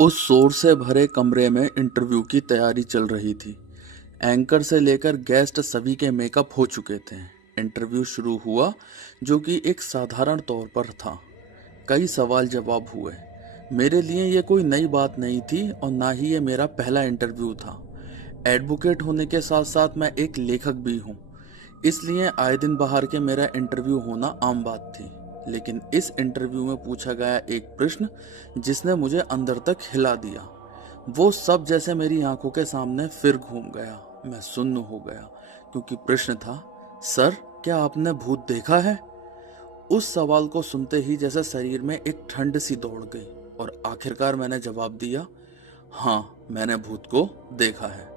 उस शोर से भरे कमरे में इंटरव्यू की तैयारी चल रही थी। एंकर से लेकर गेस्ट सभी के मेकअप हो चुके थे। इंटरव्यू शुरू हुआ, जो कि एक साधारण तौर पर था। कई सवाल जवाब हुए। मेरे लिए ये कोई नई बात नहीं थी और ना ही ये मेरा पहला इंटरव्यू था। एडवोकेट होने के साथ साथ मैं एक लेखक भी हूँ, इसलिए आए दिन बाहर के मेरा इंटरव्यू होना आम बात थी। लेकिन इस इंटरव्यू में पूछा गया एक प्रश्न जिसने मुझे अंदर तक हिला दिया। वो सब जैसे मेरी आंखों के सामने फिर घूम गया। मैं सुन्न हो गया, क्योंकि प्रश्न था, सर, क्या आपने भूत देखा है? उस सवाल को सुनते ही जैसे शरीर में एक ठंड सी दौड़ गई और आखिरकार मैंने जवाब दिया, हाँ, मैंने भूत को देखा है।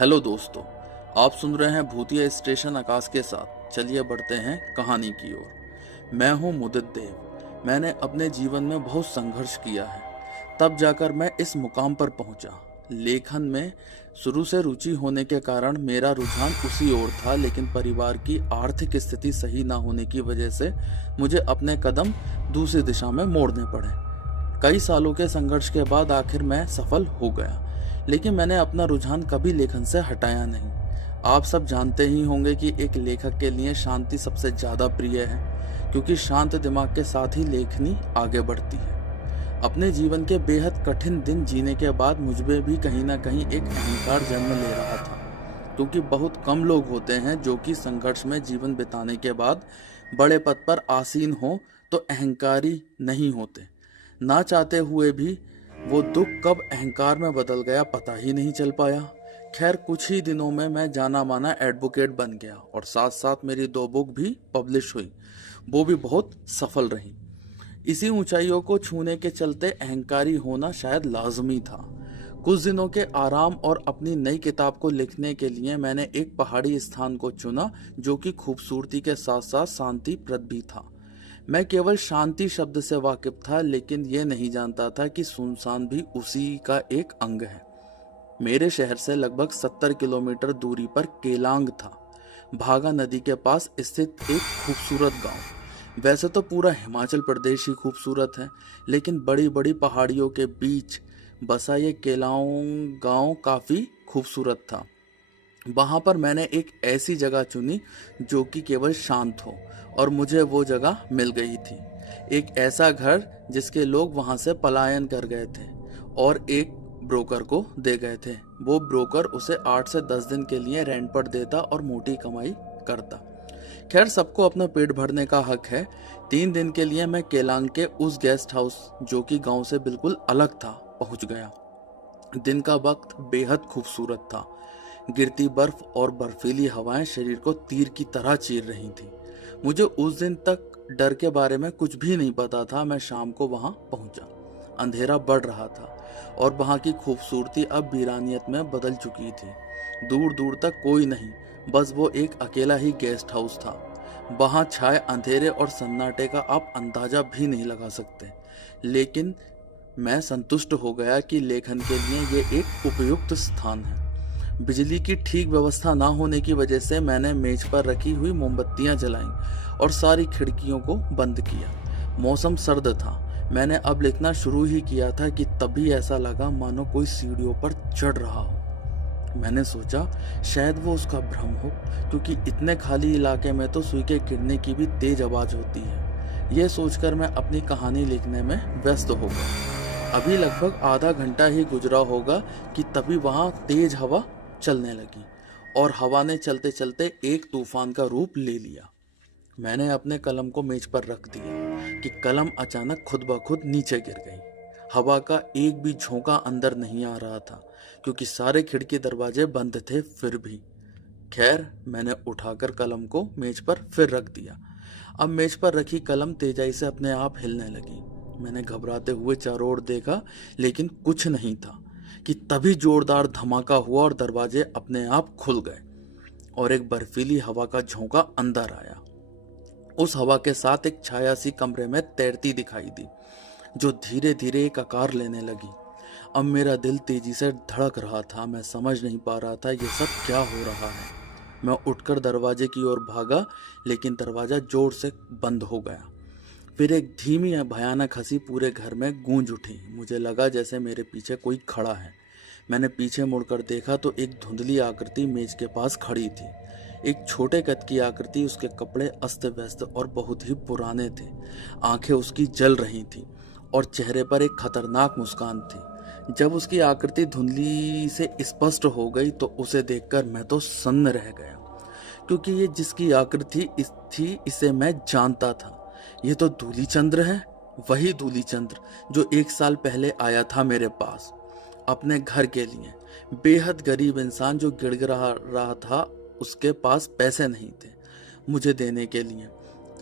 हेलो दोस्तों, आप सुन रहे हैं भूतिया स्टेशन आकाश के साथ। चलिए बढ़ते हैं कहानी की ओर। मैं हूं मुदित देव। मैंने अपने जीवन में बहुत संघर्ष किया है, तब जाकर मैं इस मुकाम पर पहुंचा। लेखन में शुरू से रुचि होने के कारण मेरा रुझान उसी ओर था, लेकिन परिवार की आर्थिक स्थिति सही ना होने की वजह से मुझे अपने कदम दूसरी दिशा में मोड़ने पड़े। कई सालों के संघर्ष के बाद आखिर मैं सफल हो गया, लेकिन मैंने अपना रुझान कभी लेखन से हटाया नहीं। आप सब जानते ही होंगे कि एक लेखक के लिए शांति सबसे ज़्यादा प्रिय है, क्योंकि शांत दिमाग के साथ ही लेखनी आगे बढ़ती है। अपने जीवन के बेहद कठिन दिन जीने के बाद मुझमें भी कहीं ना कहीं एक अहंकार जन्म ले रहा था, क्योंकि बहुत कम लोग होते हैं जो कि संघर्ष में जीवन बिताने के बाद बड़े पद पर आसीन हो तो अहंकारी नहीं होते। ना चाहते हुए भी वो दुख कब अहंकार में बदल गया पता ही नहीं चल पाया। खैर, कुछ ही दिनों में मैं जाना माना एडवोकेट बन गया और साथ साथ मेरी 2 बुक भी पब्लिश हुई। वो भी बहुत सफल रही। इसी ऊंचाइयों को छूने के चलते अहंकारी होना शायद लाजमी था। कुछ दिनों के आराम और अपनी नई किताब को लिखने के लिए मैंने एक पहाड़ी स्थान को चुना, जो कि खूबसूरती के साथ साथ शांतिप्रद भी था। मैं केवल शांति शब्द से वाकिफ था, लेकिन यह नहीं जानता था कि सुनसान भी उसी का एक अंग है। मेरे शहर से लगभग 70 किलोमीटर दूरी पर केलांग था, भागा नदी के पास स्थित एक खूबसूरत गांव। वैसे तो पूरा हिमाचल प्रदेश ही खूबसूरत है, लेकिन बड़ी बड़ी पहाड़ियों के बीच बसा ये केलांग गांव काफ़ी खूबसूरत था। वहाँ पर मैंने एक ऐसी जगह चुनी जो कि केवल शांत हो, और मुझे वो जगह मिल गई थी। एक ऐसा घर जिसके लोग वहाँ से पलायन कर गए थे और एक ब्रोकर को दे गए थे। वो ब्रोकर उसे 8 से 10 दिन के लिए रेंट पर देता और मोटी कमाई करता। खैर, सबको अपना पेट भरने का हक है। 3 दिन के लिए मैं केलांग के उस गेस्ट हाउस, जो कि गांव से बिल्कुल अलग था, पहुंच गया। दिन का वक्त बेहद खूबसूरत था। गिरती बर्फ और बर्फीली हवाएं शरीर को तीर की तरह चीर रही थी। मुझे उस दिन तक डर के बारे में कुछ भी नहीं पता था। मैं शाम को वहां पहुंचा। अंधेरा बढ़ रहा था और वहां की खूबसूरती अब वीरानियत में बदल चुकी थी। दूर दूर तक कोई नहीं, बस वो एक अकेला ही गेस्ट हाउस था। वहां छाए अंधेरे और सन्नाटे का आप अंदाजा भी नहीं लगा सकते। लेकिन मैं संतुष्ट हो गया कि लेखन के लिए ये एक उपयुक्त स्थान है। बिजली की ठीक व्यवस्था ना होने की वजह से मैंने मेज पर रखी हुई मोमबत्तियां जलाईं और सारी खिड़कियों को बंद किया। मौसम सर्द था। मैंने अब लिखना शुरू ही किया था कि तभी ऐसा लगा मानो कोई सीढ़ियों पर चढ़ रहा हो। मैंने सोचा शायद वो उसका भ्रम हो, क्योंकि इतने खाली इलाके में तो सुई के गिरने की भी तेज आवाज होती है। यह सोचकर मैं अपनी कहानी लिखने में व्यस्त हो गया। अभी लगभग आधा घंटा ही गुजरा होगा कि तभी वहां तेज हवा चलने लगी और हवा ने चलते चलते एक तूफान का रूप ले लिया। मैंने अपने कलम को मेज पर रख दिया कि कलम अचानक खुद ब खुद नीचे गिर गई। हवा का एक भी झोंका अंदर नहीं आ रहा था, क्योंकि सारे खिड़की दरवाजे बंद थे। फिर भी खैर, मैंने उठाकर कलम को मेज पर फिर रख दिया। अब मेज पर रखी कलम तेजाई से अपने आप हिलने लगी। मैंने घबराते हुए चारों ओर देखा, लेकिन कुछ नहीं था कि तभी जोरदार धमाका हुआ और दरवाजे अपने आप खुल गए और एक बर्फीली हवा का झोंका अंदर आया। उस हवा के साथ एक छाया सी कमरे में तैरती दिखाई दी, जो धीरे धीरे एक आकार लेने लगी। अब मेरा दिल तेजी से धड़क रहा था। मैं समझ नहीं पा रहा था ये सब क्या हो रहा है। मैं उठकर दरवाजे की ओर भागा, लेकिन दरवाजा जोर से बंद हो गया। फिर एक धीमी या भयानक हंसी पूरे घर में गूंज उठी। मुझे लगा जैसे मेरे पीछे कोई खड़ा है। मैंने पीछे मुड़कर देखा तो एक धुंधली आकृति मेज के पास खड़ी थी। एक छोटे कद की आकृति, उसके कपड़े अस्त व्यस्त और बहुत ही पुराने थे। आंखें उसकी जल रही थी और चेहरे पर एक खतरनाक मुस्कान थी। जब उसकी आकृति धुंधली से स्पष्ट हो गई तो उसे देखकर मैं तो सन्न रह गया, क्योंकि ये जिसकी आकृति थी इसे मैं जानता था। ये तो दूलीचंद्र है, वही दूलीचंद्र जो 1 साल पहले आया था मेरे पास अपने घर के लिए। बेहद गरीब इंसान जो गिड़गिड़ा रहा था। उसके पास पैसे नहीं थे मुझे देने के लिए,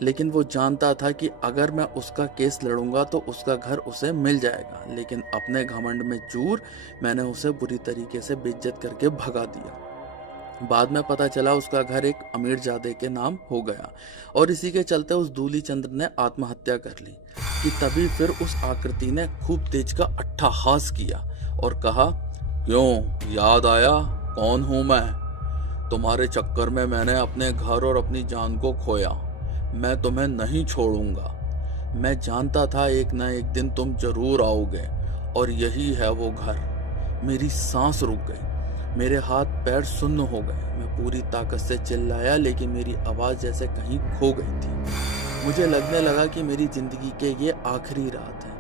लेकिन वो जानता था कि अगर मैं उसका केस लड़ूंगा तो उसका घर उसे मिल जाएगा। लेकिन अपने घमंड में चूर मैंने उसे बुरी तरीके से बेइज्जत करके भगा दिया। बाद में पता चला उसका घर एक अमीरजादे के नाम हो गया और इसी के चलते उस दूलीचंद्र ने आत्महत्या कर ली। कि तभी फिर उस आकृति ने खूब तेज का अट्टहास किया और कहा, क्यों याद आया कौन हूं मैं? तुम्हारे चक्कर में मैंने अपने घर और अपनी जान को खोया। मैं तुम्हें नहीं छोड़ूंगा। मैं जानता था एक न एक दिन तुम जरूर आओगे और यही है वो घर। मेरी सांस रुक गई, मेरे हाथ पैर सुन्न हो गए। मैं पूरी ताकत से चिल्लाया लेकिन मेरी आवाज जैसे कहीं खो गई थी। मुझे लगने लगा कि मेरी जिंदगी के ये आखिरी रात है।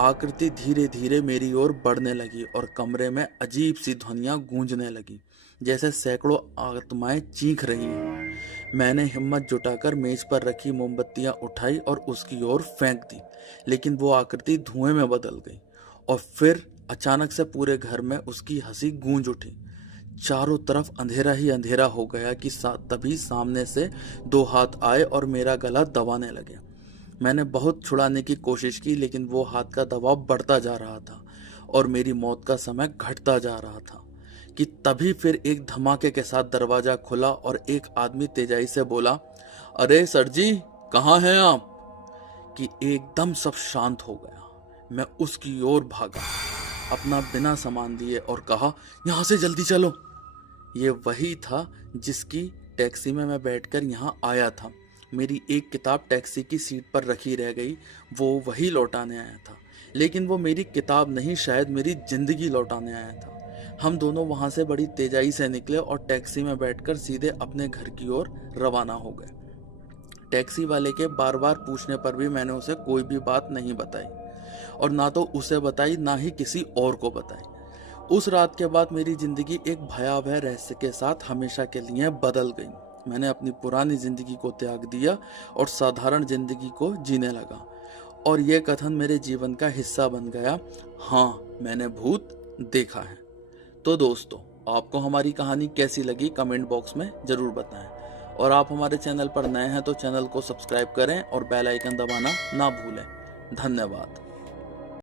आकृति धीरे धीरे मेरी ओर बढ़ने लगी और कमरे में अजीब सी ध्वनियां गूंजने लगी, जैसे सैकड़ों आत्माएं चीख रही हैं। मैंने हिम्मत जुटाकर मेज पर रखी मोमबत्तियां उठाई और उसकी ओर फेंक दी, लेकिन वो आकृति धुएं में बदल गई और फिर अचानक से पूरे घर में उसकी हंसी गूंज उठी। चारों तरफ अंधेरा ही अंधेरा हो गया कि तभी सामने से 2 हाथ आए और मेरा गला दबाने लगे। मैंने बहुत छुड़ाने की कोशिश की, लेकिन वो हाथ का दबाव बढ़ता जा रहा था और मेरी मौत का समय घटता जा रहा था। कि तभी फिर एक धमाके के साथ दरवाजा खुला और एक आदमी तेजाई से बोला, अरे सर जी, कहाँ हैं आप? कि एकदम सब शांत हो गया। मैं उसकी ओर भागा, अपना बिना सामान दिए, और कहा, यहाँ से जल्दी चलो। ये वही था जिसकी टैक्सी में मैं बैठकर यहाँ आया था। मेरी एक किताब टैक्सी की सीट पर रखी रह गई, वो वही लौटाने आया था। लेकिन वो मेरी किताब नहीं, शायद मेरी जिंदगी लौटाने आया था। हम दोनों वहां से बड़ी तेजाई से निकले और टैक्सी में बैठकर सीधे अपने घर की ओर रवाना हो गए। टैक्सी वाले के बार बार पूछने पर भी मैंने उसे कोई भी बात नहीं बताई, और ना तो उसे बताई ना ही किसी और को बताई। उस रात के बाद मेरी जिंदगी एक भयावह रहस्य के साथ हमेशा के लिए बदल गई। मैंने अपनी पुरानी जिंदगी को त्याग दिया और साधारण जिंदगी को जीने लगा, और यह कथन मेरे जीवन का हिस्सा बन गया। हाँ, मैंने भूत देखा है। तो दोस्तों, आपको हमारी कहानी कैसी लगी कमेंट बॉक्स में ज़रूर बताएं, और आप हमारे चैनल पर नए हैं तो चैनल को सब्सक्राइब करें और बेल आइकन दबाना ना भूलें। धन्यवाद।